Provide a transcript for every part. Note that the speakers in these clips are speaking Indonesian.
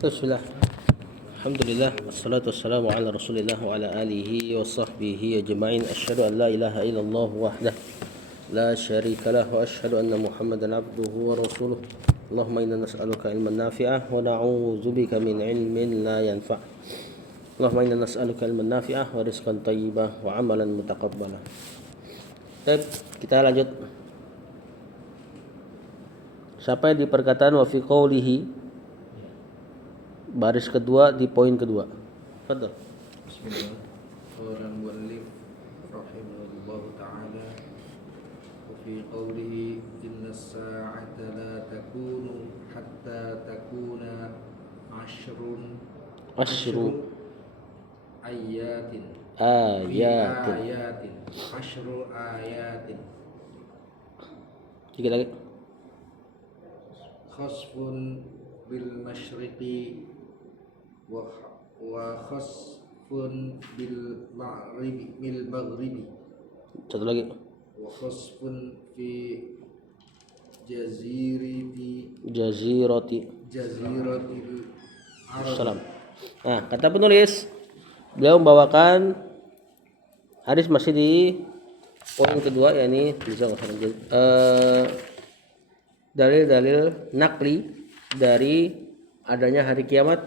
Bismillah. Alhamdulillah wassalatu wassalamu ala Rasulillah wa ala alihi wa sahbihi ajma'in. Asyhadu an la ilaha illallah wahdah la syarika lah wa asyhadu anna Muhammadan abduhu wa rasuluh. Allahumma inna nas'aluka ilman nafi'ah wa na'udzubika min ilmin la yanfa'. Allahumma inna nas'aluka ilman nafi'ah wa rizqan thayyibah wa amalan mutaqabbalah. Baik, kita lanjut. Sampai di perkataan wa fi qoulihi, baris kedua di poin kedua. Fadhal. Bismillah. Qala al-muallif rahimahullahu ta'ala wa fi qawlihi inna as-sa'ata la takunu hatta takuna ashru ayatin ashru ayatin Sedikit lagi. khasfun bil masyriqi wa khasfun bil maghribi Satu lagi. wa khasfun fi jaziratil Arab. Salam. Nah, kata penulis, beliau membawakan hadis masih di poin kedua, yakni dalil-dalil nakli dari adanya hari kiamat.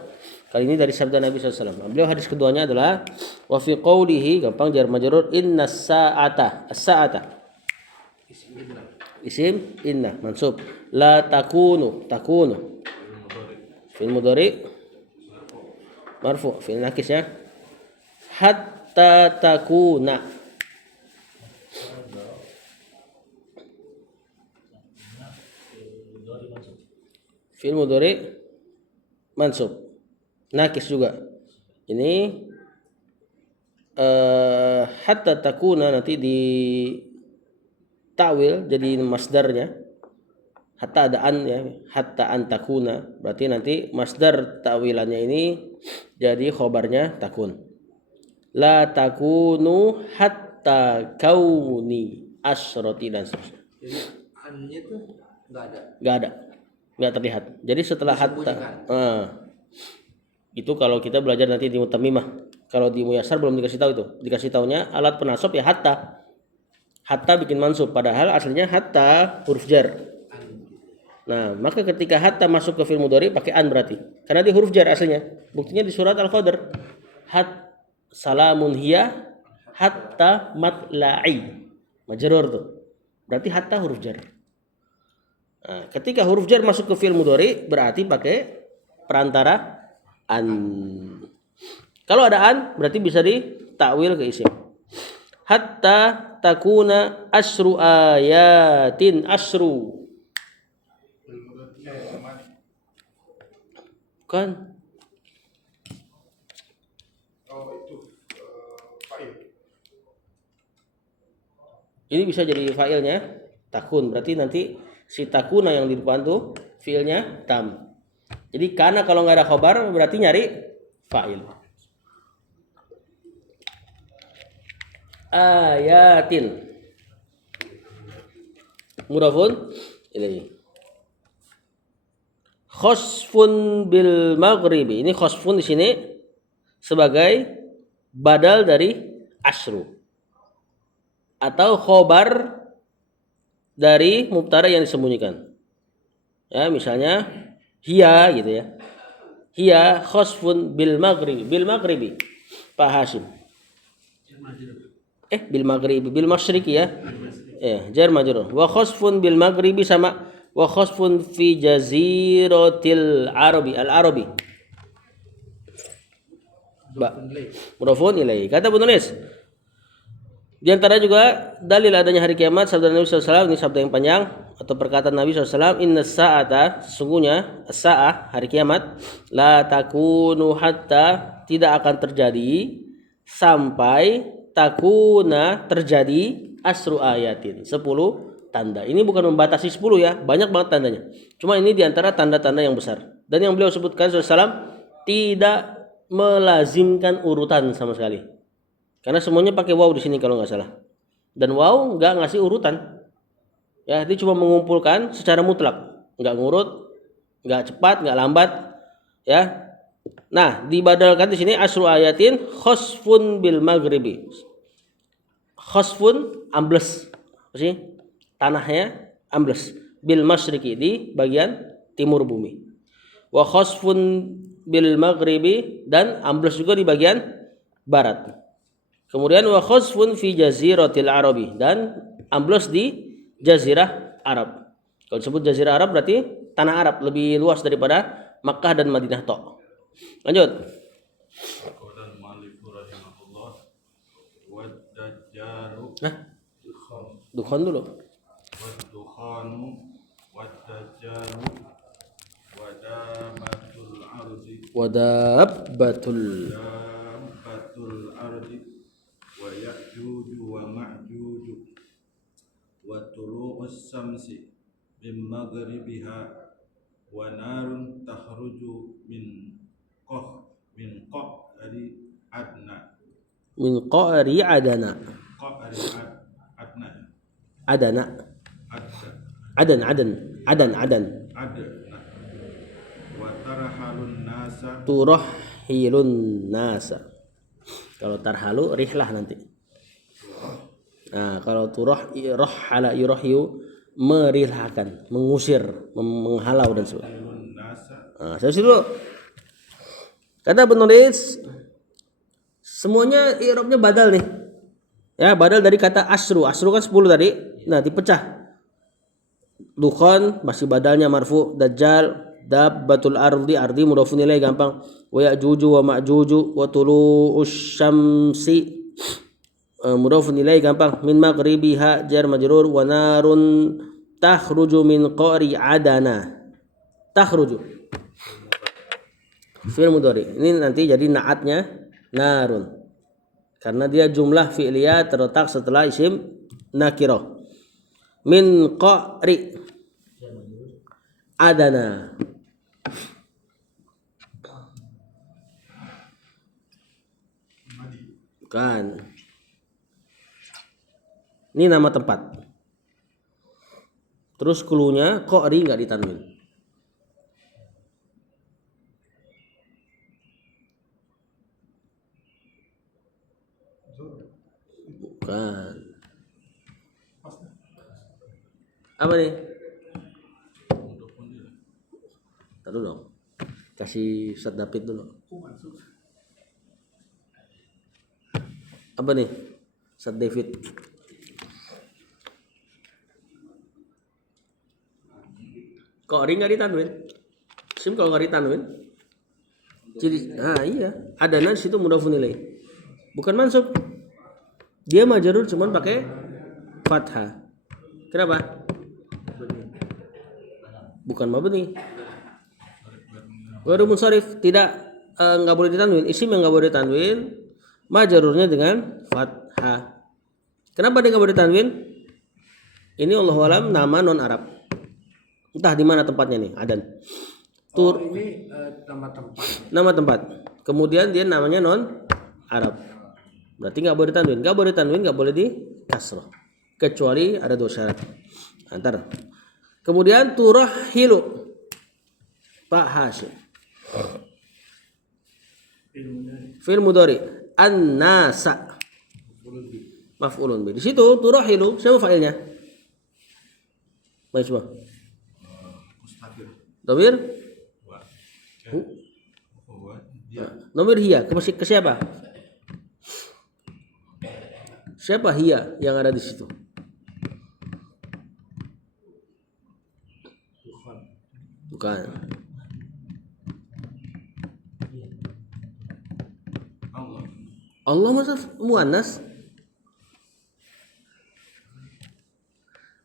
Kali ini dari sabda Nabi SAW. Beliau hadis keduanya adalah wa fi qoulihi, gampang jar majrur, inna sa'ata. As-sa'ata isim inna mansub, la takunu fi'il mudhari marfu, fi'il nakisnya hatta takuna fi'il mudhari mansub, nakis juga. Ini hatta takuna nanti di ta'wil jadi masdarnya. Hatta ada an ya, hatta an takuna. Berarti nanti masdar ta'wilannya ini jadi khobarnya takun. La takunu hatta kauni asyrati dan seterusnya. Jadi annya tuh Enggak ada. Enggak terlihat. Jadi setelah hatta itu kalau kita belajar nanti di Mutammimah. Kalau di Muyassar belum dikasih tahu itu. Dikasih taunya alat penasab ya hatta. Hatta bikin mansub, padahal aslinya hatta huruf jar. Nah, maka ketika hatta masuk ke fi'il mudhari pakai an berarti. Karena dia huruf jar aslinya. Buktinya di surat Al-Qadr. Salamun hiya hatta matla'i. Majrur tuh. Berarti hatta huruf jar. Nah, ketika huruf jar masuk ke fi'il mudhari berarti pakai perantara an. Kalau ada an berarti bisa ditakwil ke isim. Hatta takuna asru ayatin asru. Kan? Ini bisa jadi fa'ilnya takun. Berarti nanti si takuna yang di depan tuh fi'ilnya tam. Jadi karena kalau nggak ada khobar berarti nyari fa'il. Ayatin mudhafun ilaihi. Khasfun bil maghribi. Ini khasfun di sini sebagai badal dari asru atau khobar dari mubtada yang disembunyikan. Ya, misalnya hiya gitu ya. Hiya khasfun bil maghribi. Bil maghribi. Pak Hasim. Bil maghribi, bil masyriqi ya. Jar majrur. Wa khasfun bil maghribi sama wa khasfun fi jaziratil arabi, al-arabi. Mudhafun ilaihi. Kata penulis, di antara juga dalil adanya hari kiamat sabda Nabi SAW, ini sabda yang panjang atau perkataan Nabi SAW, inna sa'ata, sesungguhnya as-sa'ah, hari kiamat, la takunu hatta, tidak akan terjadi sampai takuna terjadi asru ayatin, 10 tanda. Ini bukan membatasi 10 ya, banyak banget tandanya. Cuma ini diantara tanda-tanda yang besar. Dan yang beliau sebutkan SAW tidak melazimkan urutan sama sekali. Karena semuanya pakai waw di sini kalau nggak salah. Dan waw nggak ngasih urutan. Ya, dia cuma mengumpulkan secara mutlak, nggak ngurut, nggak cepat, nggak lambat, ya. Nah, dibadalkan di sini asru ayatin khosfun bil maghribi. Khosfun ambles. Apa sih? Tanahnya ambles. Bil masyriqi di bagian timur bumi. Wa khosfun bil maghribi dan ambles juga di bagian barat. Kemudian wa khosfun fi jaziratil arabi dan ambles di jazirah Arab. Kalau disebut jazirah Arab berarti tanah Arab, lebih luas daripada Makkah dan Madinah tok. Lanjut. Qala al-mu'allif rahimahullah wa dajjalu Nah, dukhan dulu. wa dukhanu wa dajjalu wa dabatul ardi Wadabbatul ardi wa ya'juj wa ma'juj wa tulu'us samsi min maghribiha wa narun takhruju min qa'ri adna min qa'ri adana. qa'ri adna Adana. adna Adan. adna wa tarhalun nasa Turahhilun nasa. Kalau tarhalu rihlah nanti. Nah, kalau rohala yurahyu merilhakan, mengusir, menghalau dan sebagainya. nasa Nah, saya dulu. Kata penulis semuanya i'rabnya badal nih. Ya, badal dari kata asru. Asru kan 10 tadi. Nah, dipecah. Dukhan masih badalnya marfu, dajjal, dabbatul ardi mudhafun ilaih gampang. Wa ya'juju wa ma'juju wa tulu'us syamsi mudhafun ilaih gampang. Min maghribiha jar majrur wa narun takhruju min qa'ri adana. Takhruju fi'il mudhari. Ini nanti jadi naatnya narun. Karena dia jumlah fi'liyah terletak setelah isim nakirah. Min qa'ri adana. Bukan. Ini nama tempat. Terus klunya qa'ri enggak ditanwin. Bukan. Apa nih? Taruh dong. Kasih Ustaz David dulu. Apa nih? Ustaz David. Kok ring nggak ditanwin? Sim kalau nggak ditanwin. Jadi, iya. Adana situ mudhafun ilaih. Bukan mansub. Dia majrur cuman pakai fathah. Kenapa? Bukan mabni. Ghairu munsharif, tidak enggak boleh ditanwin. Isim yang enggak boleh ditanwin majrurnya dengan fathah. Kenapa dia enggak boleh ditanwin? Ini Allahu alam nama non Arab. Entah di mana tempatnya nih, adan. Ini nama tempat. Nama tempat. Kemudian dia namanya non Arab. Berarti enggak boleh ditanwin. Enggak boleh ditanwin, enggak boleh di kasrah. Kecuali ada dua syarat. Antar. Kemudian turahilu. Pak Hasyim. Fi'il mudhari. An-nasa. Maf'ulun bi. Di situ turahilu siapa fa'ilnya? Baik semua. mustaqil Dhamir? wa Dhamir hiya ke siapa? Siapa hiya yang ada di situ? Bukan. Allah Allah masa muannas?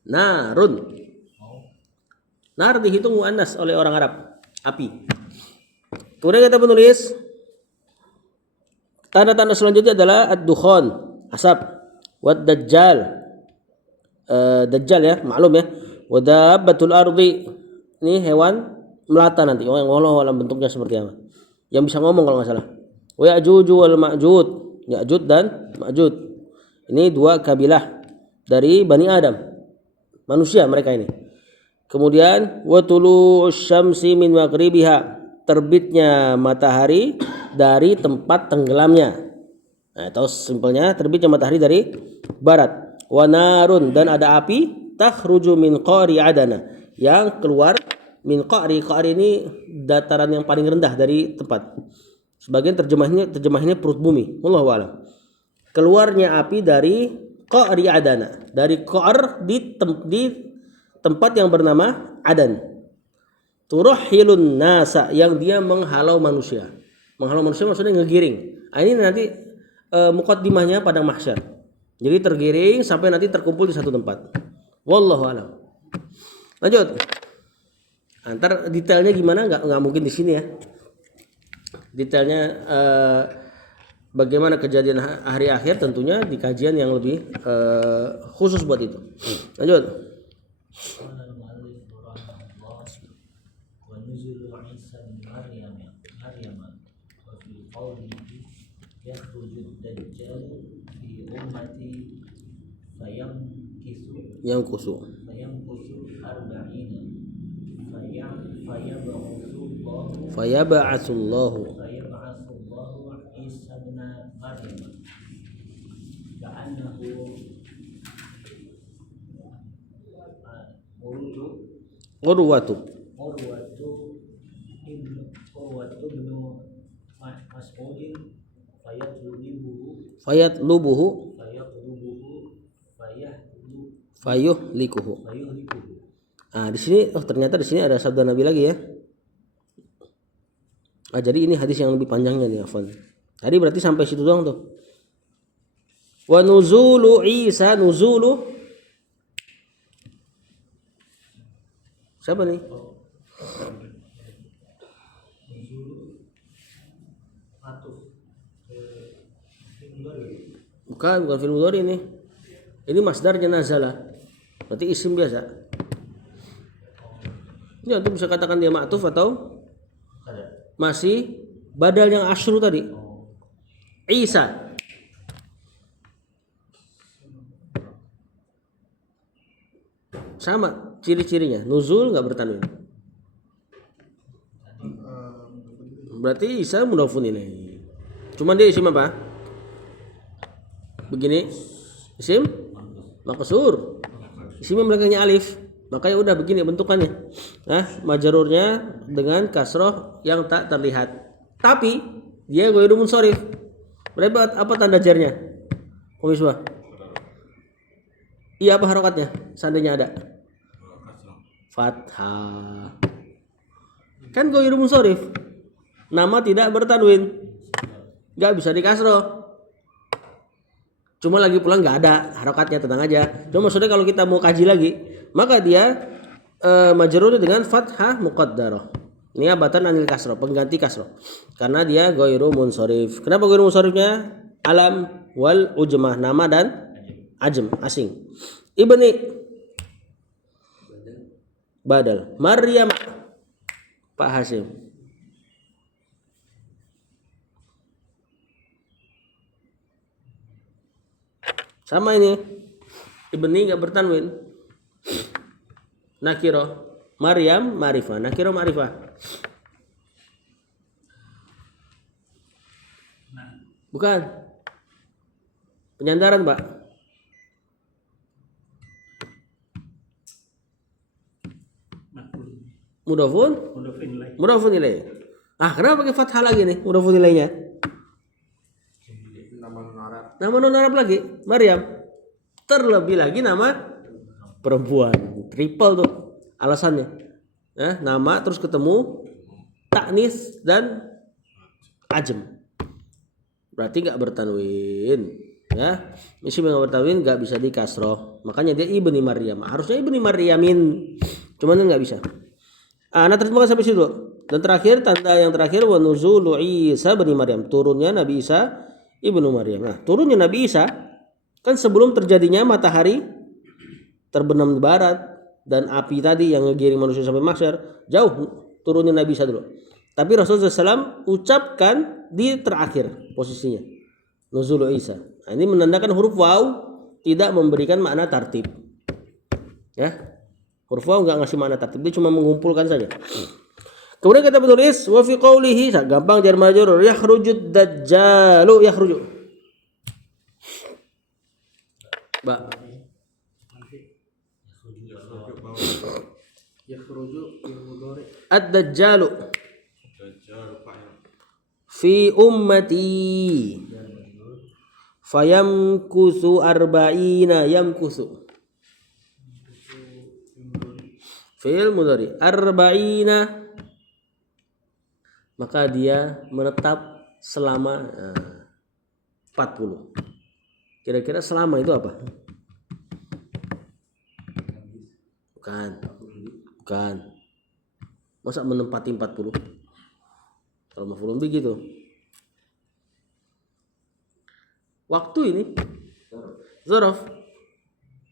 Narun. Nar dihitung muannas oleh orang Arab, api. Kemudian kata penulis, tanda-tanda selanjutnya adalah ad-dukhan, asap, wad dajjal. Dajjal ya, maklum ya. Wa dabbatul ardi. Ini hewan melata nanti. Yang Allah alam bentuknya seperti apa. Yang bisa ngomong kalau nggak salah. Wa ya'juj wal ma'juj. Ya'juj dan ma'juj. Ini dua kabilah dari Bani Adam. Manusia mereka ini. Kemudian wa tulu'us syamsi min maghribiha. terbitnya matahari dari tempat tenggelamnya. Nah, atau simpelnya terbitnya matahari dari barat. Wa narun, dan ada api takhruju min qari adana, yang keluar min qari. Qari ini dataran yang paling rendah dari tempat. Sebagian terjemahnya perut bumi. Wallahu a'lam. Keluarnya api dari qari adana, dari qar di tempat yang bernama Adan. Turahhilun nasa, yang dia menghalau manusia. Menghalau manusia maksudnya ngegiring. Nah, ini nanti muqaddimahnya padang mahsyar. Jadi tergiring sampai nanti terkumpul di satu tempat. Wallahu a'lam. Lanjut. Antar detailnya gimana nggak mungkin di sini ya. Detailnya bagaimana kejadian hari akhir tentunya di kajian yang lebih khusus buat itu. Lanjut. ونزل عيسى بن مريم وفي قوله يخرج الدجال في أمتي يمكث 40 فيبعث الله عيسى بن مريم كأنه urwatu بن مسعود fayatlubuhu fayuhlikuhu. Ah, di sini ternyata di sini ada sabda Nabi lagi ya. Ah, jadi ini hadis yang lebih panjangnya nih, Afwan. Tadi berarti sampai situ doang tuh. Wa nuzulu Isa, nuzulu siapa nih? Bukan film mudhari ini. Ini masdarnya nazala. Berarti isim biasa. Ini antum bisa katakan dia ma'tuf atau masih badal yang asyru tadi. Isa. Sama ciri-cirinya. Nuzul enggak bertanwin. Berarti Isa mudhafun ilaih. Cuman dia isim apa? Begini. Isim maqsur. Isim yang belakangnya alif. Makanya udah begini bentukannya. Nah, majrurnya dengan kasroh yang tak terlihat. Tapi dia ghairu munsharif. Berarti apa tanda jarnya? Komisbah. Iya, apa harokatnya? Seandainya ada. Fathah. Kan ghairu munsharif. Nama tidak bertanwin. Enggak bisa dikasroh. Cuma lagi pulang nggak ada harokatnya, tenang aja. Cuma maksudnya kalau kita mau kaji lagi, maka dia majrur dengan fathah muqaddarah. Niabatan anil kasroh, pengganti kasroh. Karena dia ghairu munsharif. Kenapa ghairu munsharifnya? Alam wal ujmah, nama dan ajam, asing. Ibni badal. Maryam, Pak Hasim. Sama ini. Ibni enggak bertanwin. Nakiro. Maryam ma'rifah. Nakiro ma'rifah. Bukan. Penyandaran, Pak. Mudhafun ilaih. Ah, kenapa pakai fathah lagi nih? Mudhafun ilaihnya. Nama non Arab lagi, Maryam. Terlebih lagi nama perempuan. Triple tuh alasannya. Nama terus ketemu taknis dan ajam. Berarti nggak bertanwin. Ya, isim yang bertanwin nggak bisa dikasroh. Makanya dia ibni Maryam. Harusnya ibni Maryamin. Cuman nggak bisa. Nah, terjemahkan sampai situ. Dan terakhir, tanda yang terakhir, wa nuzulu Isa bin Maryam. Turunnya Nabi Isa ibnu Maryam. Nah, turunnya Nabi Isa kan sebelum terjadinya matahari terbenam di barat dan api tadi yang ngegiring manusia sampai mahsyar, jauh turunnya Nabi Isa dulu. Tapi Rasulullah SAW ucapkan di terakhir posisinya. Nuzulu Isa. Nah, ini menandakan huruf waw tidak memberikan makna tartib. Ya. Huruf waw enggak ngasih makna tartib, dia cuma mengumpulkan saja. Kemudian kata penulis wa fi qoulihi, gampang jar majrur, yakhrujud dajjalu, yakhruju. Ba. Yakhruju fil mudhari. Ad-dajjalu Dajjal fa'il. fi ummati fayamkusu arba'ina yamkusu fi'il mudhari arba'ina, maka dia menetap selama 40. Kira-kira selama itu apa? Bukan. Masa menempati 40? Kalau maf'ulun bih gitu. Waktu ini zaraf.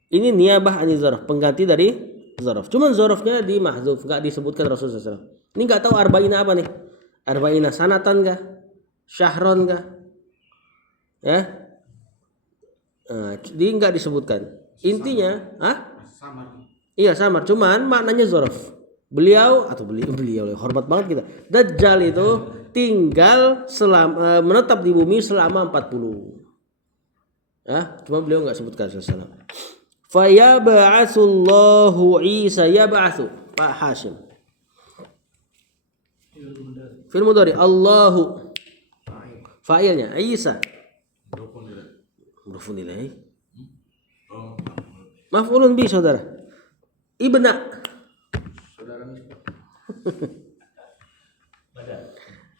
Ini niyabah ani zaraf, pengganti dari zaraf. Cuman zarafnya di mahdzuf, enggak disebutkan Rasulullah SAW. Ini enggak tahu arba'ina apa nih? Arba'ina sanatan kah? Syahron kah? Ya? Dia enggak disebutkan. Intinya, Samar. iya samar, cuman maknanya zaraf. Beliau hormat banget kita. Dajjal itu tinggal menetap di bumi selama 40. Ya, cuma beliau enggak sebutkan sallallahu. Fa yab'atsullahu Isa yab'atsu. Pak Hashim. Fil mudhari Allahu fa'ilnya Isa. Mudhafun ilaih. Oh, Maf'ulun bi saudara. Ibna. Saudara Misbah.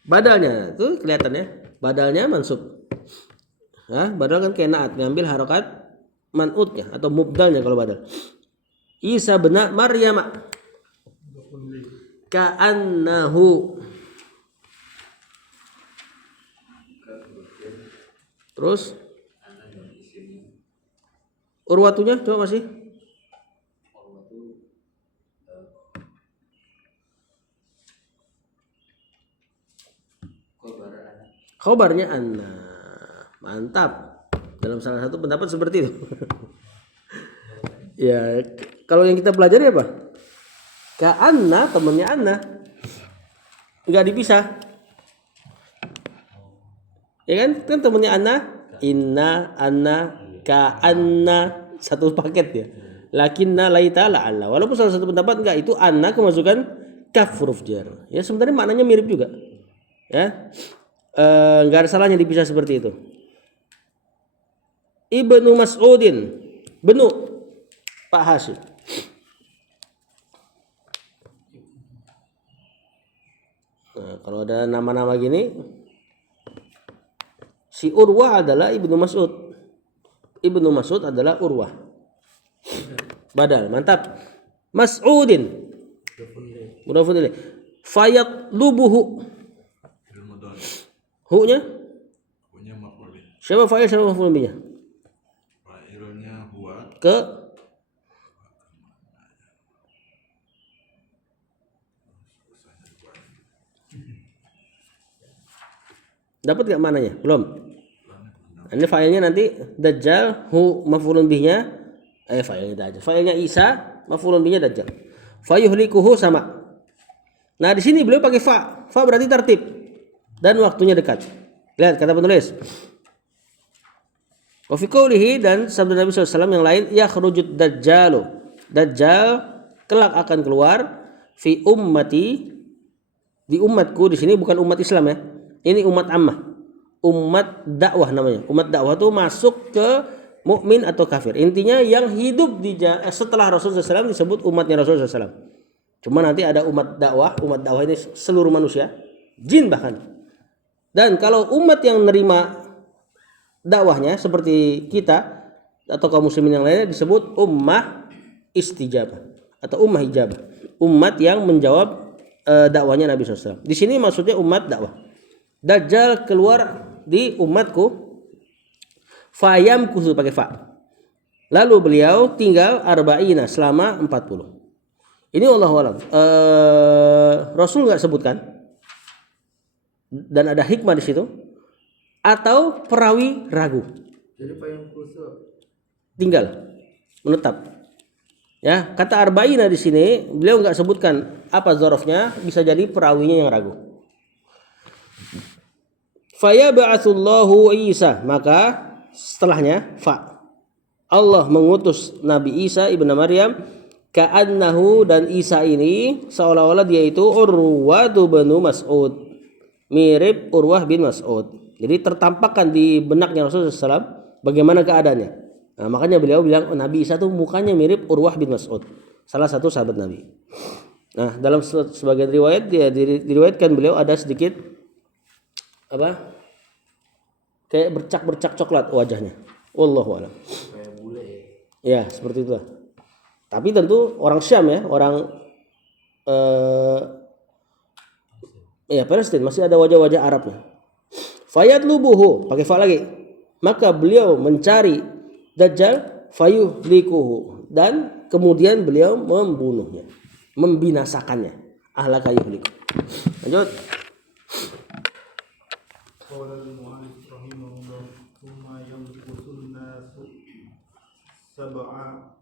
Badalnya tuh kelihatannya. Badalnya mansub. Badal kan kenaat, ngambil harokat man'utnya atau mubdalnya kalau badal. Isa bin Maryam ka'annahu. Terus urwatunya coba masih. Khobarnya anna. Mantap. Dalam salah satu pendapat seperti itu. Ya, kalau yang kita pelajari apa? Ka'anna temannya anna. Enggak dipisah. Ya kan? Kan temannya anna, inna, anna, ka'anna, satu paket ya. Lakinna laita la'alla. Walaupun salah satu pendapat enggak, itu anna kemasukan kaf huruf jar. Ya sebenarnya maknanya mirip juga. Ya. Enggak ada salahnya dipisah seperti itu. Ibnu Mas'udin, Benu Pak Hashim. Nah, kalau ada nama-nama gini, si Urwah adalah Ibnu Mas'ud. Ibnu Mas'ud adalah Urwah. Badal, mantap. Mas'udin. Mudhafun ilaih. Fayatlubuhu. fil mudhari. Hu-nya Punya maf'ul bih. siapa fa'il, siapa maf'ul bihnya? Fa'ilnya huwa. Ke dapat gak mananya? Belum. Ini fa'ilnya nanti Dajjal, hu maf'ulun bihnya, fa'ilnya Dajjal. Fa'ilnya Isa, maf'ulun bihnya Dajjal. Fayuhlikuhu sama. Nah di sini beliau pakai fa. Fa berarti tertib dan waktunya dekat. Lihat kata penulis. Wa fi qoulihi, dan sabda Nabi SAW yang lain, yakhrujud dajjalu. Dajjal kelak akan keluar fi ummati, di umatku. Di sini bukan umat Islam ya. Ini umat ammah. Umat dakwah namanya. Umat dakwah itu masuk ke mukmin atau kafir. Intinya yang hidup setelah Rasulullah SAW disebut umatnya Rasulullah SAW. Cuma nanti ada umat dakwah. Umat dakwah ini seluruh manusia, jin bahkan. Dan kalau umat yang nerima dakwahnya seperti kita atau kaum muslimin yang lainnya disebut ummah istijabah atau ummah ijabah. Umat yang menjawab dakwahnya Nabi SAW. Di sini maksudnya umat dakwah. Dajjal keluar di umatku, fayam kusu pakai fa. Lalu beliau tinggal arba'ina selama 40. Ini Allah alam. Rasul nggak sebutkan, dan ada hikmah di situ, atau perawi ragu. Jadi payung kusu Tinggal menetap. Ya, kata arba'ina di sini beliau nggak sebutkan apa dzarafnya, bisa jadi perawinya yang ragu. Faya ba'atsullahu Isa, maka setelahnya fa Allah mengutus Nabi Isa ibnu Maryam ka'annahu, dan Isa ini seolah-olah dia itu Urwatu bin Mas'ud, mirip Urwah bin Mas'ud. Jadi tertampakkan di benaknya Rasulullah SAW bagaimana keadaannya. Nah, makanya beliau bilang Nabi Isa tuh mukanya mirip Urwah bin Mas'ud, salah satu sahabat Nabi. Nah, dalam sebagian riwayat dia diriwayatkan beliau ada sedikit apa? Kayak bercak-bercak coklat wajahnya. Wallahu a'lam. Kayak bule. Ya, seperti itulah. Tapi tentu orang Syam ya, orang ya Palestina masih ada wajah-wajah Arabnya. Fayatlubuhu, pakai fa lagi. Maka beliau mencari Dajjal fayuhlikuhu, dan kemudian beliau membunuhnya, membinasakannya. Ahlaka yuhliku. Lanjut. Qala al-mu'allif rahimahullah thumma yanqusun nasu sab'a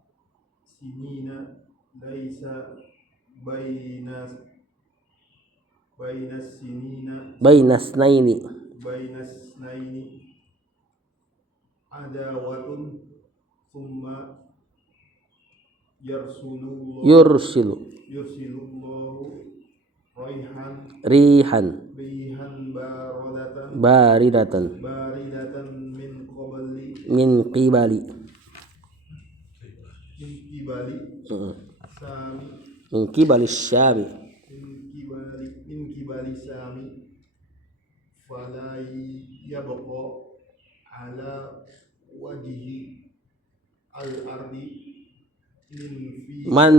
sinina laisa bainas sinina Bainasnaini. bainas naini adawatun thumma Yursilu yursilullahu rihan rihan baridatan baridatan min qibali sami min qibali syami min kibali sami fala yabqa ala wajhi al-ardi man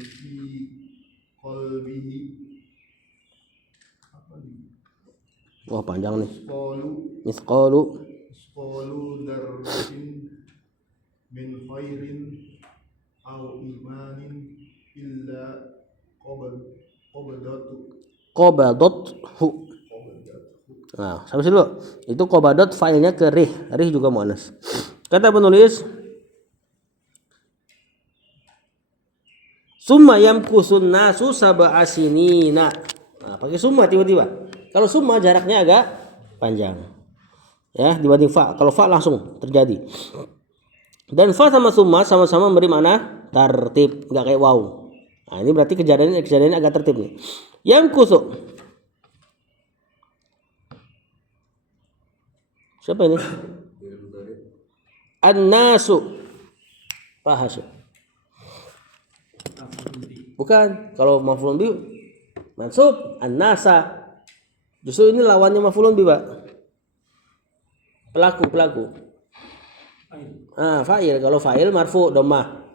fi qalbihi wah panjang nih. qalu Misqalu darratin min khairin aw imanin illa qabadathu. Nah, sampai situ dulu. Itu qabadat failnya ke rih. Rih juga muannas. Kata penulis summa yamkusun nasu sab'a sinina. Nah, pakai summa tiba-tiba. Kalau summa jaraknya agak panjang. Ya, dibanding fa. Kalau fa langsung terjadi. Dan fa sama summa sama-sama memberi makna tertib, enggak kayak waw. Nah, ini berarti kejadiannya agak tertib nih. Yamkusu. Siapa ini? An-nasu. Fahasy. Bukan, kalau maf'ulun bi mansub an-nasa. Justru ini lawannya maf'ulun bi, Pak. Pelaku. Fa'il. Kalau fa'il marfu dhammah.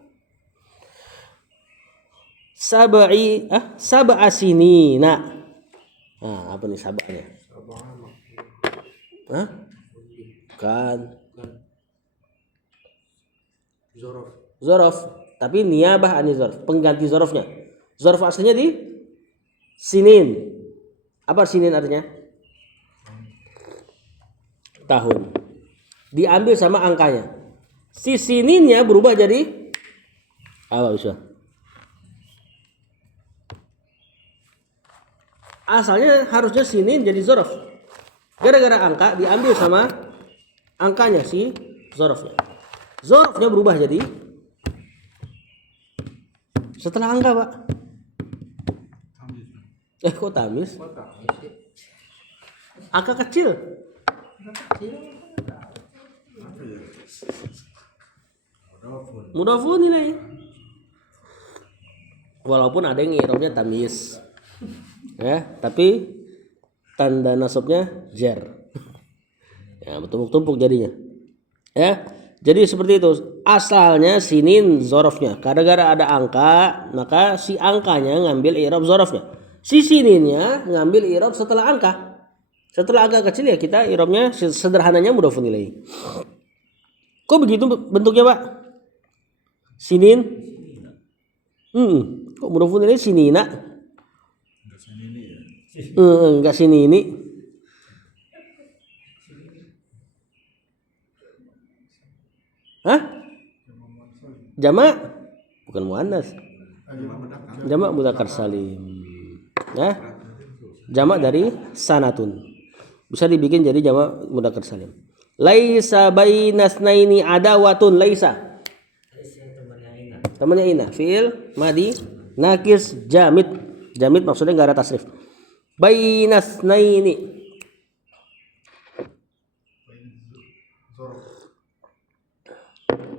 Sab'a sinina. Nah, apa nih sab'anya? Bukan. Zorof. Tapi niyabah ani zorof, pengganti zorofnya. Zorof aslinya di sinin. Apa sinin artinya? Tahun. Diambil sama angkanya. Si sininnya berubah jadi apa bisa? Asalnya harusnya sinin jadi zorof. Gara-gara angka diambil sama angkanya si zorofnya. Zorofnya berubah jadi setelah angka, Pak. Kok tamis? Angka kecil. Mudhafun ini. Walaupun ada yang i'rabnya tamis. Ya, tapi tanda nasabnya jar. Ya, bertumpuk-tumpuk jadinya. Ya. Jadi seperti itu. Asalnya sinin zorofnya. Gara-gara ada angka, maka si angkanya ngambil i'rab zorofnya. Si sininnya ngambil i'rab setelah angka. Setelah angka kecil ya kita i'rabnya sederhananya mudhafun ilaih. Kok begitu bentuknya, Pak? Sinin? Kok mudhafun ilaih sinina? Enggak sini ini. Hah? Jamak bukan muannas. Ayat Jamak mudzakkar salim. Ya. Jamak dari sanatun. Bisa dibikin jadi jamak mudzakkar salim. Laisa bainasnaini adawatun laisa. Temannya ina. Fiil madi nakis jamid. Jamid maksudnya enggak ada tasrif. Bainasnaini.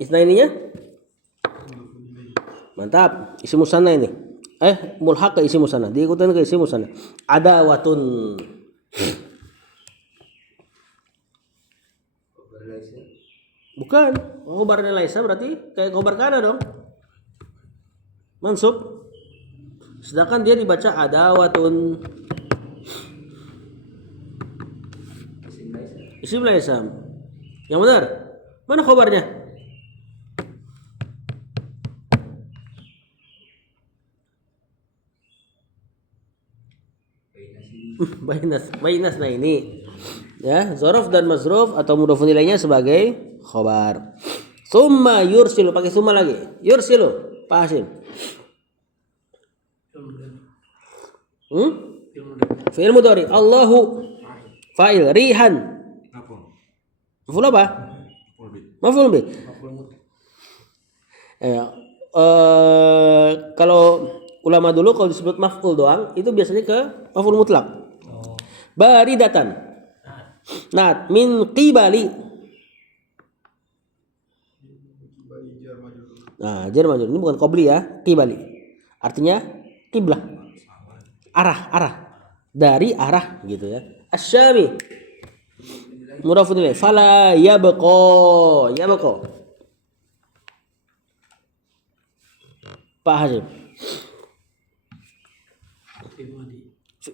Isnaininya mantap, isi musanna ini. Mulhaq ke isi musanna, diikutin ke isi musanna. Ada watun. Bukan, khobarnya laisa berarti kayak khobar kana dong. Mansub. Sedangkan dia dibaca ada watun. Isim laisa. Yang benar. Mana khobarnya? Bainas nah ini ya, zorof dan mazruf atau mudhofun ilaihnya sebagai khobar. Summa yursilu, pakai summa lagi. Yursilu, Pak Hasim. Fi'il mudhari. Allahu fa'il. Rihan. Maf'ul apa? Maf'ul bih. Kalau ulama dulu kalau disebut maf'ul doang itu biasanya ke maf'ul mutlak. Baridatan. Nah, min qibali. Nah, jar majrur ini bukan qabli ya, qibali. Artinya qiblah. Arah. Dari arah gitu ya. Asy-syami. Mudhafun ilaih. Fala yabqa. Pak Hasim.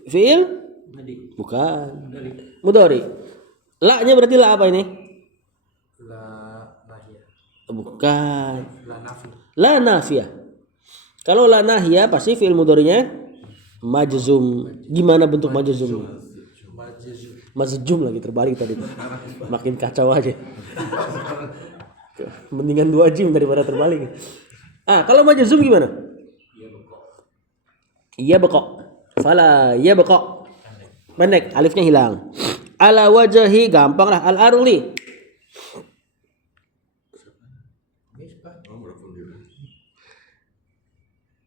Fi'il? Bukan. Mudhari. La-nya berarti la apa ini? La nahiyah. Bukan. La nafi. La nafiyah. Kalau la nahiyah pasti fi'il mudhari'nya majzum. Gimana bentuk majzum? Majzum lagi terbalik tadi. Makin kacau aja. Mendingan 2 jim daripada terbalik. Kalau majzum gimana? Iya bekok. Fala ya bekok. Pendek, alifnya hilang. Ala wajhi gampang lah. Al arli.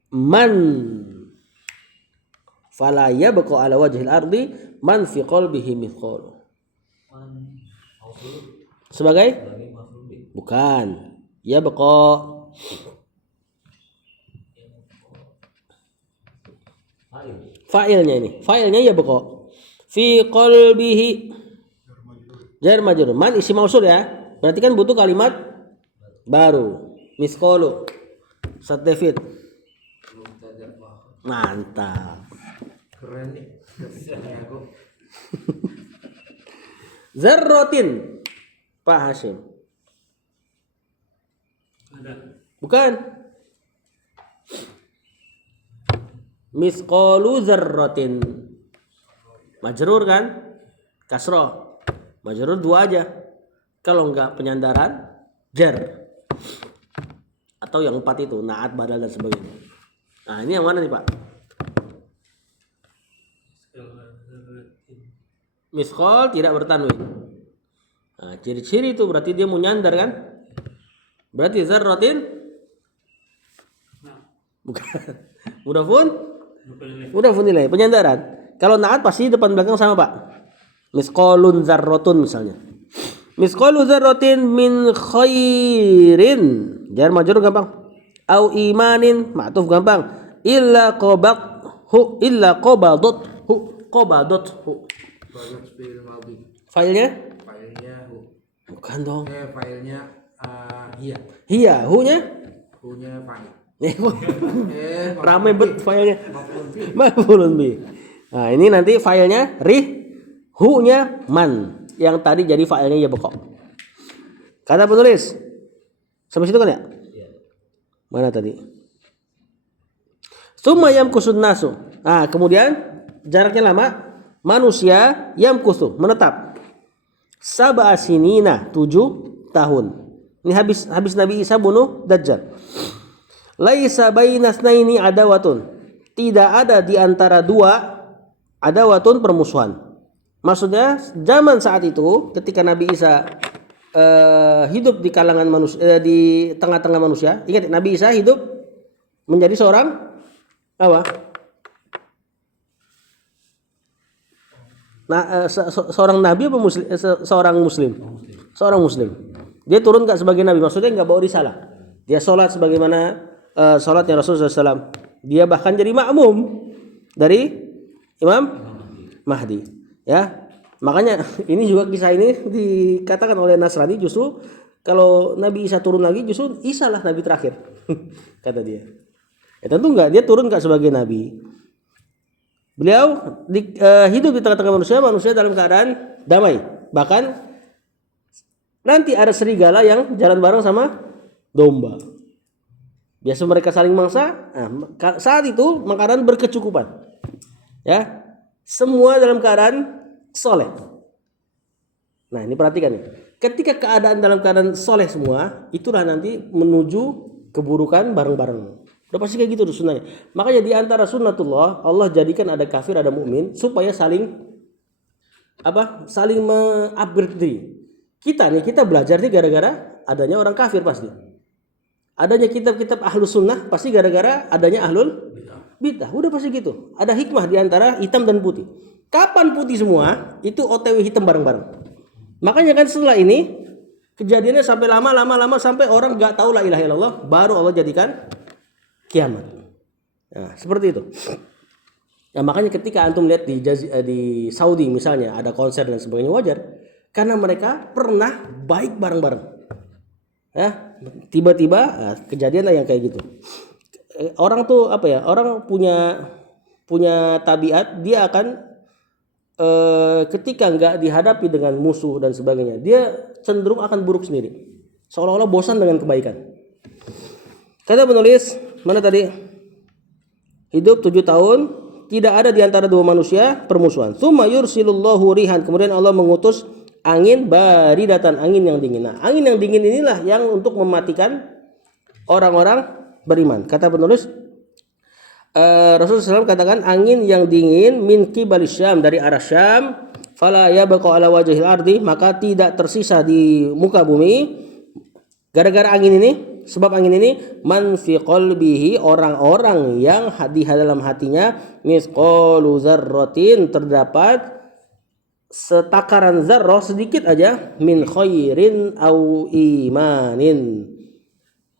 Man. Fala ya bekok ala wajhil ardi man fi qalbihi mithqal. Sebagai? Bukan. Ya bekok. Fa'ilnya ini. Fa'ilnya ya bekok. Fi qalbihi jar majrur. Man isi mausul ya. Berarti kan butuh kalimat baru. Misqalu. Sat David. Mantap. Keren nih. Aku. Zarratin. Pak Hasim. Bukan. Misqalu zarratin. Majrur kan? Kasroh. Majrur 2 aja. Kalau enggak penyandaran jar. Atau yang 4 itu, naat, badal dan sebagainya. Nah, ini yang mana nih, Pak? Misqal tidak bertanwin. Nah, ciri-ciri itu berarti dia mau nyandar kan? Berarti zarratin? Bukan. Mudhafun ilaih, penyandaran. Kalau naat pasti depan belakang sama, Pak. Misqalun zarratun misalnya. Misqalu zarratin min khairin. Jar majrur gampang. Au imanin ma'tuf gampang. Illa qabadhu illa qabadothu. Bagus fi'il madhi. Filenya? Filenya hu. Bukan dong. Filenya hiya. Hiya, hu-nya? Hu-nya fa'il. Rame bet filenya. Maf'ul bih. Maf'ulun bih. Nah, ini nanti filenya hu-nya man. Yang tadi jadi filenya ya bekok. Kata penulis. Sampai situ kan ya? Mana tadi? Summa yamkusun nasu. Kemudian jaraknya lama. Manusia yamkusu, menetap. Sab'a sinina, 7 tahun. Ini habis Nabi Isa bunuh Dajjal. Laisa bainasnaini adawatun. Tidak ada di antara dua adawatun permusuhan. Maksudnya zaman saat itu ketika Nabi Isa hidup di kalangan manusia, di tengah-tengah manusia. Ingat, Nabi Isa hidup menjadi seorang apa? Nah, seorang nabi apa muslim? Seorang muslim. Seorang muslim. Dia turun nggak sebagai nabi? Maksudnya nggak bawa risalah. Dia sholat sebagaimana sholatnya Rasulullah SAW. Dia bahkan jadi makmum dari Imam Mahdi. Ya, makanya ini juga kisah ini dikatakan oleh Nasrani justru kalau Nabi Isa turun lagi justru Isa lah nabi terakhir, kata dia. Ya tentu nggak, dia turun nggak sebagai nabi. Beliau hidup di tengah-tengah manusia dalam keadaan damai. Bahkan nanti ada serigala yang jalan bareng sama domba. Biasa mereka saling mangsa. Nah, saat itu makanan berkecukupan. Ya, semua dalam keadaan soleh. Nah ini perhatikan nih. Ketika keadaan dalam keadaan soleh semua, itulah nanti menuju keburukan bareng-bareng. Udah pasti kayak gitu tuh sunnahnya. Makanya di antara sunnatullah Allah jadikan ada kafir ada mukmin supaya saling mengupgrade diri. Kita belajar nih gara-gara adanya orang kafir pasti. Adanya kitab-kitab ahlus sunnah pasti gara-gara adanya ahlul bidah. Udah pasti gitu. Ada hikmah di antara hitam dan putih. Kapan putih semua itu OTW hitam bareng-bareng. Makanya kan setelah ini kejadiannya sampai lama sampai orang nggak tahu la ilaha illallah baru Allah jadikan kiamat. Nah, seperti itu. Ya, makanya ketika antum lihat di Saudi misalnya ada konser dan sebagainya wajar karena mereka pernah baik bareng-bareng. Ya, tiba-tiba kejadian lah yang kayak gitu. Orang tuh orang punya tabiat dia akan ketika nggak dihadapi dengan musuh dan sebagainya dia cenderung akan buruk sendiri. Seolah-olah bosan dengan kebaikan. Kata penulis, mana tadi? Hidup 7 tahun, tidak ada di antara dua manusia permusuhan. Tsumma yursilullahu rihan, kemudian Allah mengutus angin baridatan, angin yang dingin. Nah, angin yang dingin inilah yang untuk mematikan orang-orang beriman. Kata penulis, Rasulullah SAW katakan angin yang dingin min qibalis Syam, dari arah Syam, fala yabqa ala wajhil ardi, maka tidak tersisa di muka bumi gara-gara angin ini. Sebab angin ini man fi qalbihi, orang-orang yang di dalam hatinya misqalu dzarratin, terdapat setakaran zarrah sedikit aja min khairin au imanin.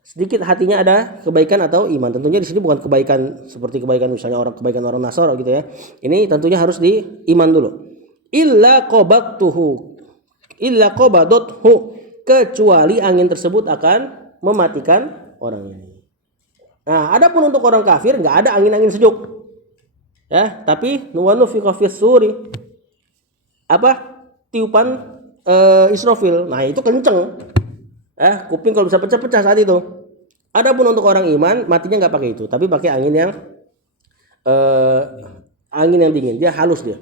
Sedikit hatinya ada kebaikan atau iman. Tentunya di sini bukan kebaikan seperti kebaikan misalnya kebaikan orang Nasara gitu ya. Ini tentunya harus di iman dulu. Illa qabadathu, kecuali angin tersebut akan mematikan orang ini. Nah, adapun untuk orang kafir nggak ada angin-angin sejuk. Ya, tapi nuwanu fi qafis suri. Tiupan Israfil. Nah, itu kenceng. Kuping kalau bisa pecah-pecah saat itu. Adapun untuk orang iman matinya nggak pakai itu, tapi pakai angin yang dingin. Dia halus dia.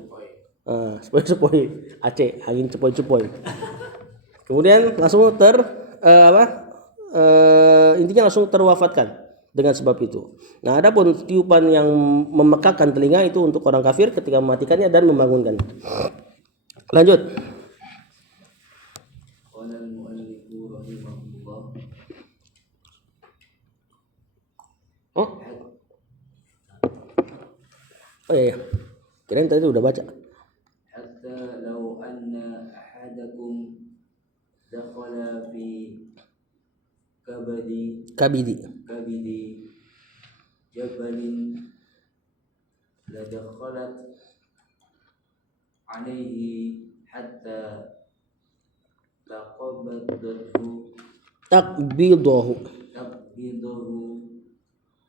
Sepoi-sepoi, Aceh, angin cepoi-cepoi. Kemudian langsung intinya langsung terwafatkan dengan sebab itu. Nah, adapun tiupan yang memekakan telinga itu untuk orang kafir ketika mematikannya dan membangunkannya. Lanjut. Oh iya. Kirain tadi udah baca. Hatta law anna ahadakum dakhala fi kabidi jabalin la dakhalat alayhi hatta Takbidahu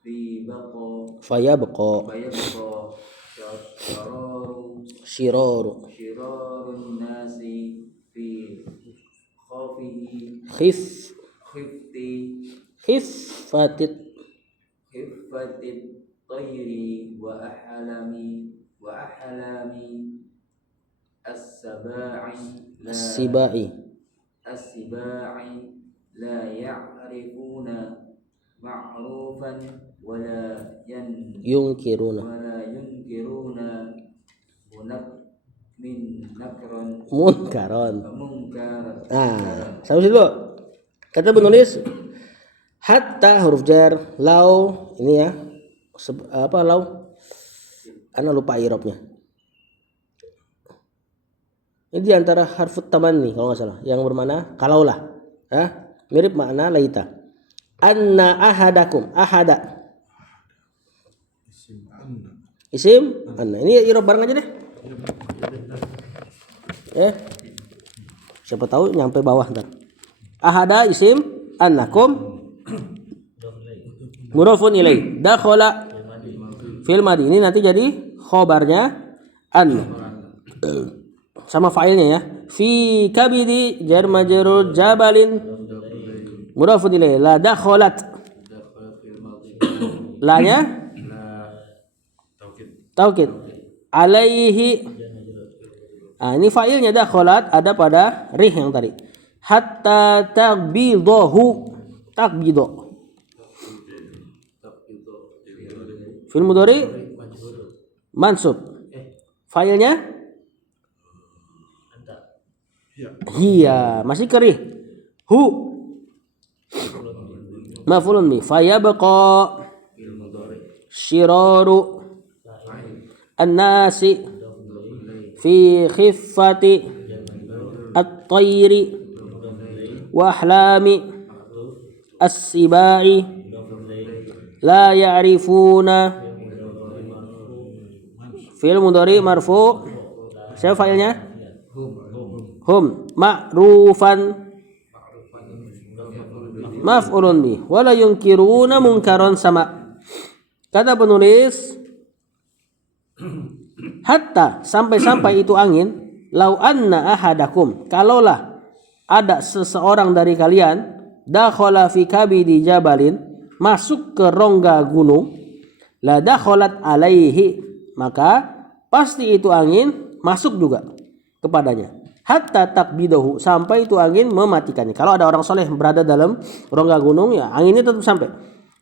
fi fayabqa shiraru shirarun nasi fi khafihi khiffatit tayri wa ahlami as-sibai لا يعرفون معروفا ولا Yungkiruna. ولا ينكرون نكرا Munkaron. منكرا Sampai situ. Kata penulis hatta huruf jar, lau ini ya. Apa lau? Ana lupa i'rabnya. Ini di antara harfut tamanni kalau nggak salah, yang bermakna kalaulah. Mirip makna laita. Anna ahadakum, ahada. Isim anna. Ini i'rab bareng aja deh. Siapa tahu nyampe bawah ntar. Ahada isim, annakum mudhafun ilaih. Dakhala fil madi. Ini nanti jadi khobarnya anna. Sama fa'ilnya ya. Fi kabidi jar majrur jabalin mudhafun ilaih. La dakhalat. La-nya taukid. Alaihi. Ini fa'ilnya dakhalat ada pada rih yang tadi. Hatta taqbidahu. Taqbido. Fil mudhari mansub. Fa'ilnya hiya, masih kerih. Hu maf'ulun bi. Fayabqa syiraru an-nasi fi khiffati at-tayri wa ahlami as-sibai la ya'rifuna. Fi'il mudhari marfu. Siapa fa'ilnya? Hum ma'rufan maf'ulun bi wala yunkiruna munkaron sama. Kata penulis hatta sampai itu angin, lau anna ahadakum, kalaulah ada seseorang dari kalian, dakhala fi kabidi jabalin, masuk ke rongga gunung, la dakhalat alaihi, maka pasti itu angin masuk juga kepadanya. Hatta takbidahu, sampai itu angin mematikannya. Kalau ada orang soleh berada dalam rongga gunung, ya anginnya tetap sampai.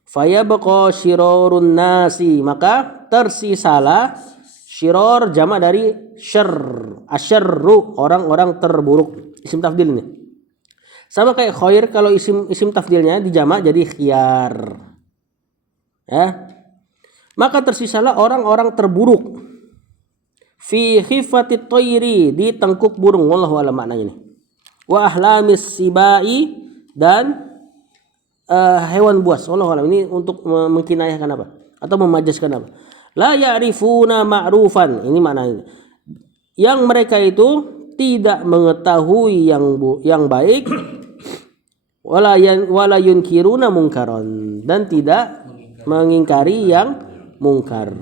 Fayabqa syirarun nasi, maka tersisalah syiror jamak dari syarr. Asyarru, orang-orang terburuk. Isim tafdil ini. Sama kayak khair, kalau isim tafdilnya dijamak jadi khiyar. Ya. Maka tersisalah orang-orang terburuk. Fi khifatit tayri, di tengkuk burung. Wallahu a'lam maknanya ini. Wa ahlamis sibai, dan hewan buas. Wallahu a'lam, ini untuk mengkinayahkan apa? Atau memajaskan apa? La ya'rifuna ma'rufan. Ini maknanya. Yang mereka itu tidak mengetahui yang baik. Wala yunkiruna munkaron, dan tidak mengingkari yang mungkar.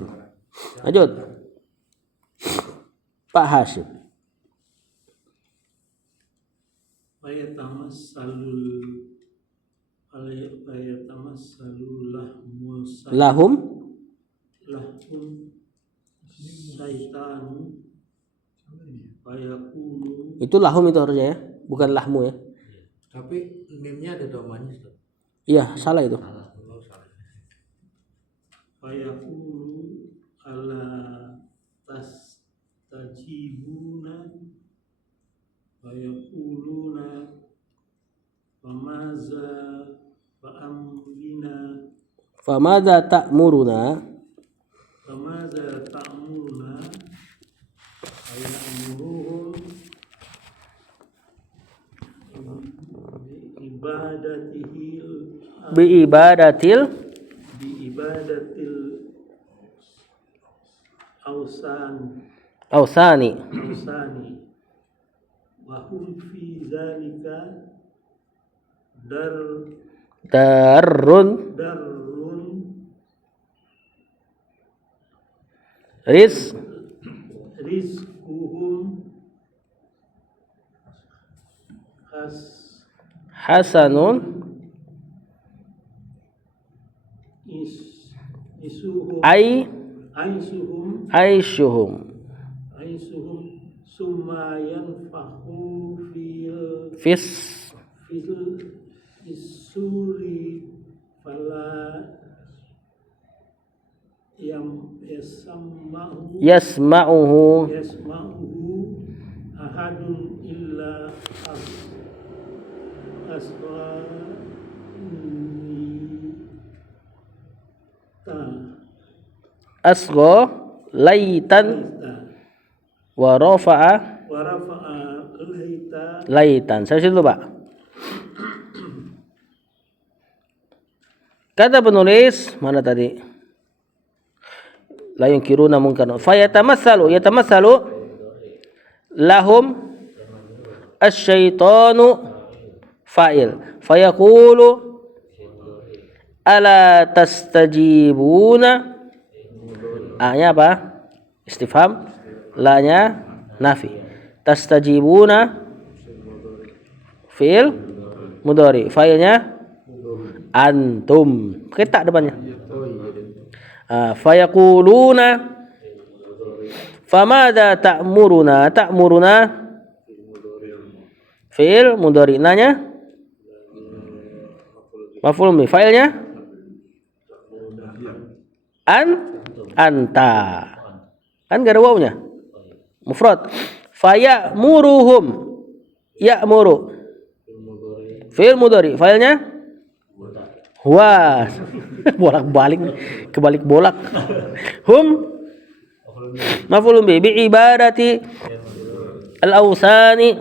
Lanjut. Pak Hashim. Lahum saitanu fayaqulu. Itu lahum itu harusnya ya, bukan lahmu ya. Tapi meme-nya ada domanya, Ustaz. Iya, salah itu. Fayaqulu ala tajibuna fayaquluna famaza fa'amrina Famadza ta'muruna. famaza ta'muruna ayamuruhum Biibadatil Ausani. wa hum fi zalika Darrun darrun rizquhum hasanun isuhum aishuhum summa yanfahu fil fis isuri fala yasma'uhu Yasma'uhu ahadun illa asra asgha laitan wa rafa'a wa rafa'a laita laitan. Saya situ, Pak. Kata penulis mana tadi? La yunkiruna munkaran. Yatamassalu lahum asyaitanu fa'il. Fayaqulu ala tastajibuna. A-nya apa? Istifham. La-nya nafi. Tastajibuna fi'il mudhari. Fa'ilnya antum. Kita depannya. Fayaquluna famada ta'muruna. Ta'muruna fi'il mudhari. Nanya maf'ul bih. Fa'ilnya anta. Kan gak ada wawunya. Mufrad. Fayamuruhum. Ya'muru fi'il mudhari. Fa'ilnya huwa. Bolak-balik, kebalik bolak. Hum maf'ulun bi ibadati al-awsani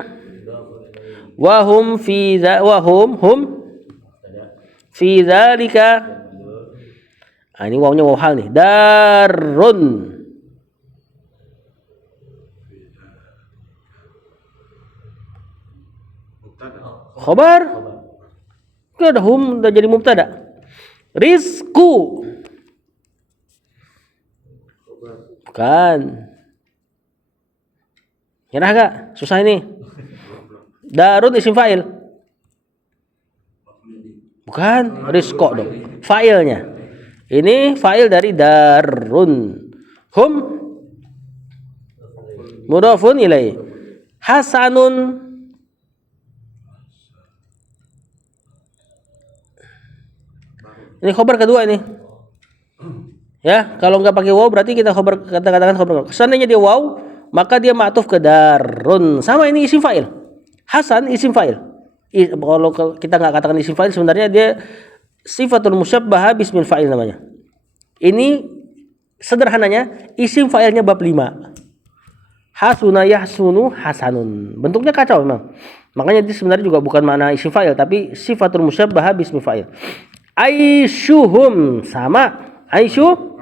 wa hum fi dzalika. Ini wawunya waw hal nih. Darun khabar. Udah hum udah jadi mubtada. Rizku bukan. Nyerah gak? Susah ini. Darun isim fa'il. Bukan. Rizko dong. Fa'ilnya. Ini fa'il dari darun. Hum mudhafun ilaih. Hasanun ini khobar kedua ini. Ya, kalau nggak pakai waw berarti kita katakan khobar. Seandainya dia waw, maka dia ma'tuf ke darun. Sama ini isim fa'il. Hasan isim fa'il. Kalau kita nggak katakan isim fa'il, sebenarnya dia sifatul musyabbaha bismil fa'il namanya. Ini sederhananya isim fa'ilnya bab 5. Hasuna yahsunu hasanun. Bentuknya kacau memang. Makanya dia sebenarnya juga bukan makna isim fa'il, tapi sifatul musyabbaha bismil fa'il. Aishuhum sama aisyu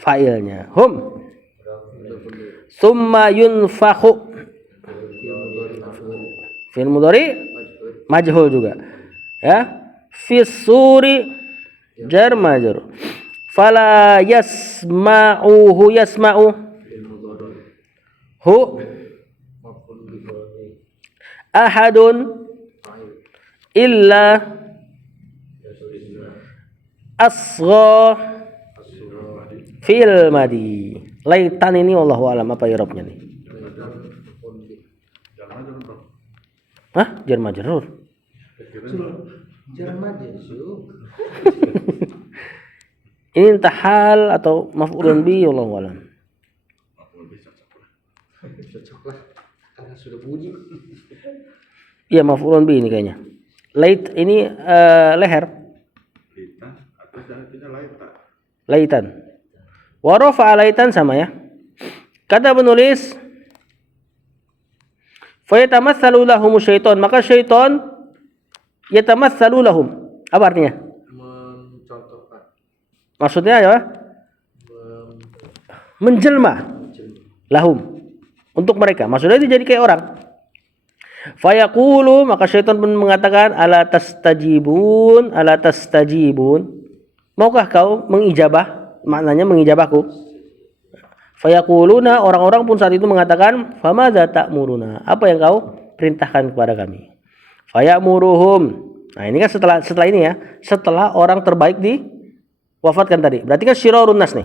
fa'ilnya hum. Summa yunfakhu fi'il mudhari majhul juga ya. Fisuri jar majrur. Fala yasma'uhu yasma'u hu ahadun illa asgha fil madi. Laitan ini wallahu alam apa i'rabnya nih? Hah? Jar majrur. Ini entah hal atau maf'ulun bi wallahu alam. Karena sudah bunyi. Iya maf'ulun bi ini kayaknya. Lait ini leher. Laitan. Wa rafa'a laitan sama ya. Kata penulis fa yatamassalu lahum syaitan, maka syaitan yatamassalu lahum. Apa artinya? Mencontohkan. Maksudnya apa? Menjelma lahum untuk mereka. Maksudnya itu jadi kayak orang. Fayaqulu, maka syaitan pun mengatakan ala tastajibun. Maukah kau mengijabah? Maknanya mengijabahku. Fayaquluna, orang-orang pun saat itu mengatakan famadza ta'muruna? Apa yang kau perintahkan kepada kami? Fayamuruhum. Nah, ini kan setelah ini ya, setelah orang terbaik diwafatkan tadi. Berarti kan syirarun nas nih.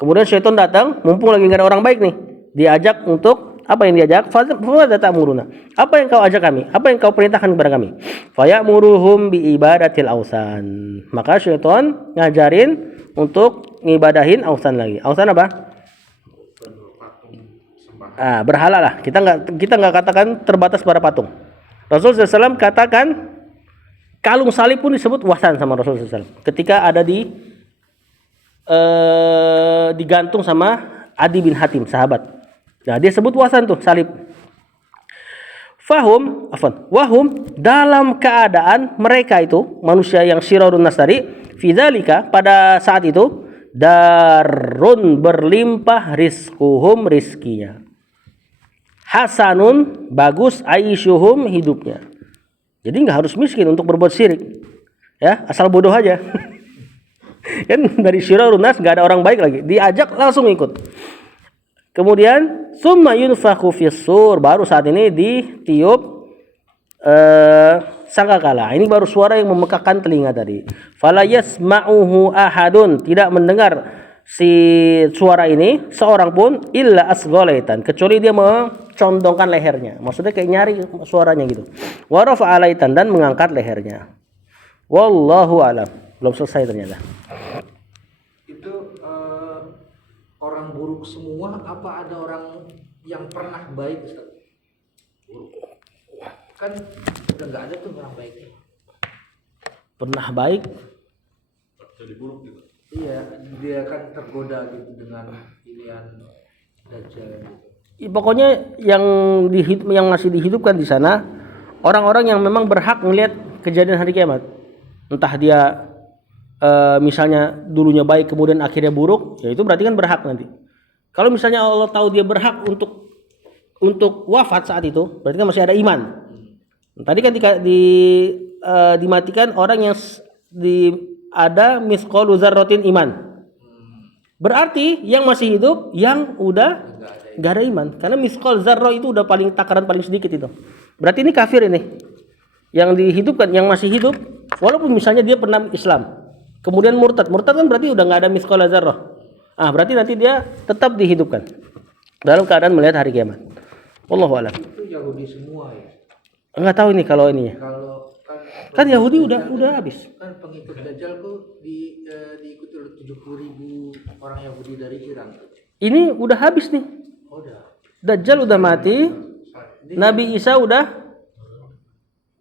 Kemudian syaitan datang, mumpung lagi enggak ada orang baik nih, diajak untuk Apa yang diajak? Famadza ta'muruna? Apa yang kau ajak kami? Apa yang kau perintahkan kepada kami? Faya'muruhum bi ibadatil ausan. Maka syaitan ngajarin untuk ngibadahin ausan lagi. Ausan apa? Berhala lah. Kita nggak katakan terbatas pada patung. Rasul SAW katakan kalung salib pun disebut wasan sama Rasul SAW. Ketika ada digantung sama Adi bin Hatim, sahabat. Nah, dia sebut wasan tuh salib. Wahum dalam keadaan mereka itu manusia yang syirarun nas tadi, fidzalika pada saat itu darun berlimpah rizquhum rizkinya. Hasanun bagus aisyuhum hidupnya. Jadi nggak harus miskin untuk berbuat syirik. Ya, asal bodoh aja. Kan dari syirarun nas nggak ada orang baik lagi, diajak langsung ikut. Kemudian summa yunfakhu fis-sur, baru saat ini ditiup sangkakala. Ini baru suara yang memekakkan telinga tadi. Fala yasma'uhu ahadun, tidak mendengar si suara ini seorang pun illa asghalaitan, kecuali dia mencondongkan lehernya. Maksudnya kayak nyari suaranya gitu. Wa rafa'alaitan, dan mengangkat lehernya. Wallahu alam. Belum selesai ternyata. Itu orang buruk semua apa ada orang yang pernah baik, Ustaz? Buruk. Kan udah nggak ada tuh orang baiknya. Pernah baik? Jadi buruk gitu. Iya, dia kan tergoda gitu dengan pilihan Dajjal gitu. Pokoknya yang masih dihidupkan di sana orang-orang yang memang berhak melihat kejadian hari kiamat. Entah dia misalnya dulunya baik kemudian akhirnya buruk, ya itu berarti kan berhak nanti. Kalau misalnya Allah tahu dia berhak untuk wafat saat itu, berarti kan masih ada iman. Tadi kan dimatikan orang yang ada misqalu dzarratin iman. Berarti yang masih hidup yang udah enggak ada iman, karena misqal dzarrah itu udah paling takaran paling sedikit itu. Berarti ini kafir ini. Yang dihidupkan, yang masih hidup, walaupun misalnya dia pernah Islam, kemudian murtad kan berarti udah nggak ada misqal dzarrah. Berarti nanti dia tetap dihidupkan dalam keadaan melihat hari kiamat. Wallahu a'lam. Itu Yahudi semua ya. Enggak tahu ini kalau ini ya. Kalau Kan Yahudi udah habis. kan pengikut Dajjal tuh diikuti oleh 70.000 orang Yahudi dari Iran. Ini udah habis nih. Udah. Dajjal udah mati. Nabi Isa udah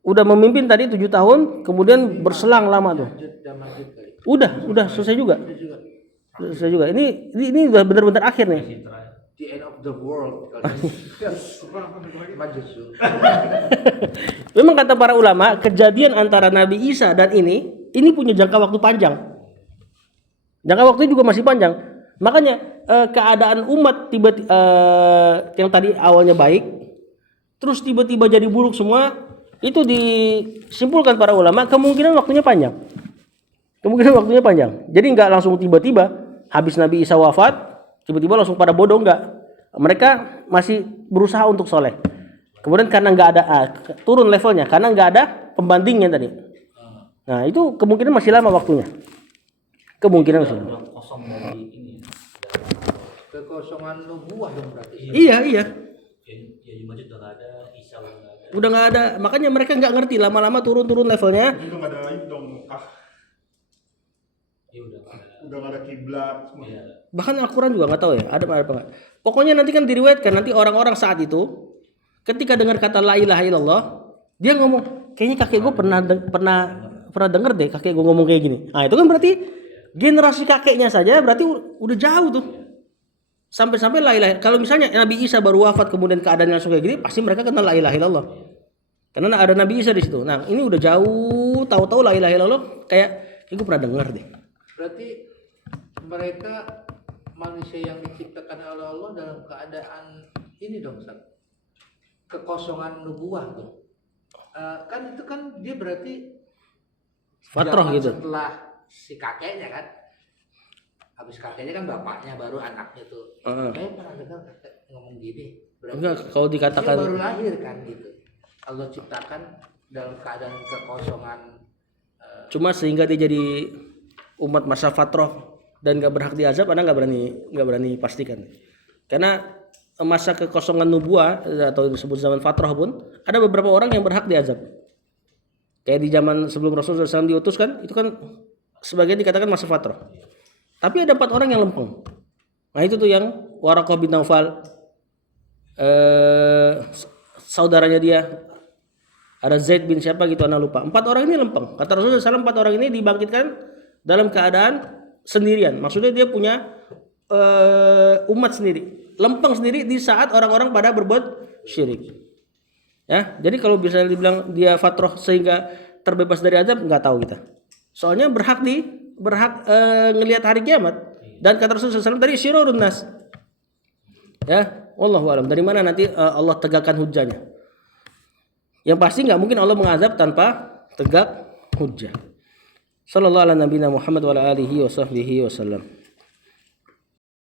memimpin tadi 7 tahun, kemudian berselang lama tuh. Udah selesai juga. Selesai juga. Ini udah benar-benar akhir nih. The end of the world. Memang kata para ulama, kejadian antara Nabi Isa dan ini punya jangka waktu panjang. Jangka waktu juga masih panjang. Makanya keadaan umat tiba-tiba yang tadi awalnya baik, terus tiba-tiba jadi buruk semua, itu disimpulkan para ulama kemungkinan waktunya panjang. Jadi nggak langsung tiba-tiba habis Nabi Isa wafat, tiba-tiba langsung pada bodoh, enggak. Mereka masih berusaha untuk soleh. Kemudian karena nggak ada turun levelnya, karena nggak ada pembandingnya tadi. Nah itu kemungkinan masih lama waktunya. Kemungkinan masih lama. Kosong dari ini. Kekosongan nubuah dong berarti. Iya. Ya Jumat udah nggak ada, Isa udah nggak ada. Udah nggak ada. Makanya mereka nggak ngerti, lama-lama turun levelnya. Itu nggak ada itu dong Mekah. Ya udah nggak ada. Udah nggak ada kiblat semua. Iya. Bahkan Al-Quran juga nggak tahu ya, ada apa enggak. Pokoknya nanti kan diriwayatkan, nanti orang-orang saat itu ketika dengar kata la ilaha illallah, dia ngomong, kayaknya kakek gue pernah denger deh kakek gue ngomong kayak gini. Nah itu kan berarti generasi kakeknya saja berarti udah jauh tuh. Sampai-sampai la ilaha. Kalau misalnya Nabi Isa baru wafat kemudian keadaannya langsung kayak gini, pasti mereka kenal la ilaha illallah. Karena ada Nabi Isa di situ. Nah ini udah jauh, tahu-tahu la ilaha illallah kayak gue pernah denger deh. Berarti mereka manusia yang diciptakan oleh Allah dalam keadaan ini dong, Ustaz. Kekosongan nubuah tuh. Kan itu kan dia berarti Fatrah zaman gitu. setelah si kakeknya kan. Habis kakeknya kan bapaknya, baru anaknya tuh. Saya pernah dengar kakek ngomong gini. Berarti Enggak, kalau dikatakan dia baru lahir kan gitu. Allah ciptakan dalam keadaan kekosongan. cuma sehingga dia jadi umat masa fatrah dan gak berhak diazab, Anda nggak berani pastikan. Karena masa kekosongan nubuah atau disebut zaman fatrah pun ada beberapa orang yang berhak diazab. Kayak di zaman sebelum Rasulullah SAW diutus kan, itu kan sebagian dikatakan masa fatrah. Tapi ada 4 orang yang lempeng. Nah itu tuh yang Waraqah bin Naufal, saudaranya dia, ada Zaid bin siapa gitu, anak lupa. 4 orang ini lempeng. Kata Rasulullah SAW 4 orang ini dibangkitkan dalam keadaan sendirian. Maksudnya dia punya umat sendiri, lempeng sendiri di saat orang-orang pada berbuat syirik. Ya, jadi kalau bisa dibilang dia fatrah sehingga terbebas dari azab, nggak tahu kita. Soalnya berhak ngelihat hari kiamat. Dan kata Rasulullah SAW dari syirurun nas. Ya, wallahu alam. Dari mana nanti Allah tegakkan hujahnya? Yang pasti nggak mungkin Allah mengazab tanpa tegak hujah. Sallallahu ala nabiyina Muhammad wa ala alihi wa sahbihi wasallam.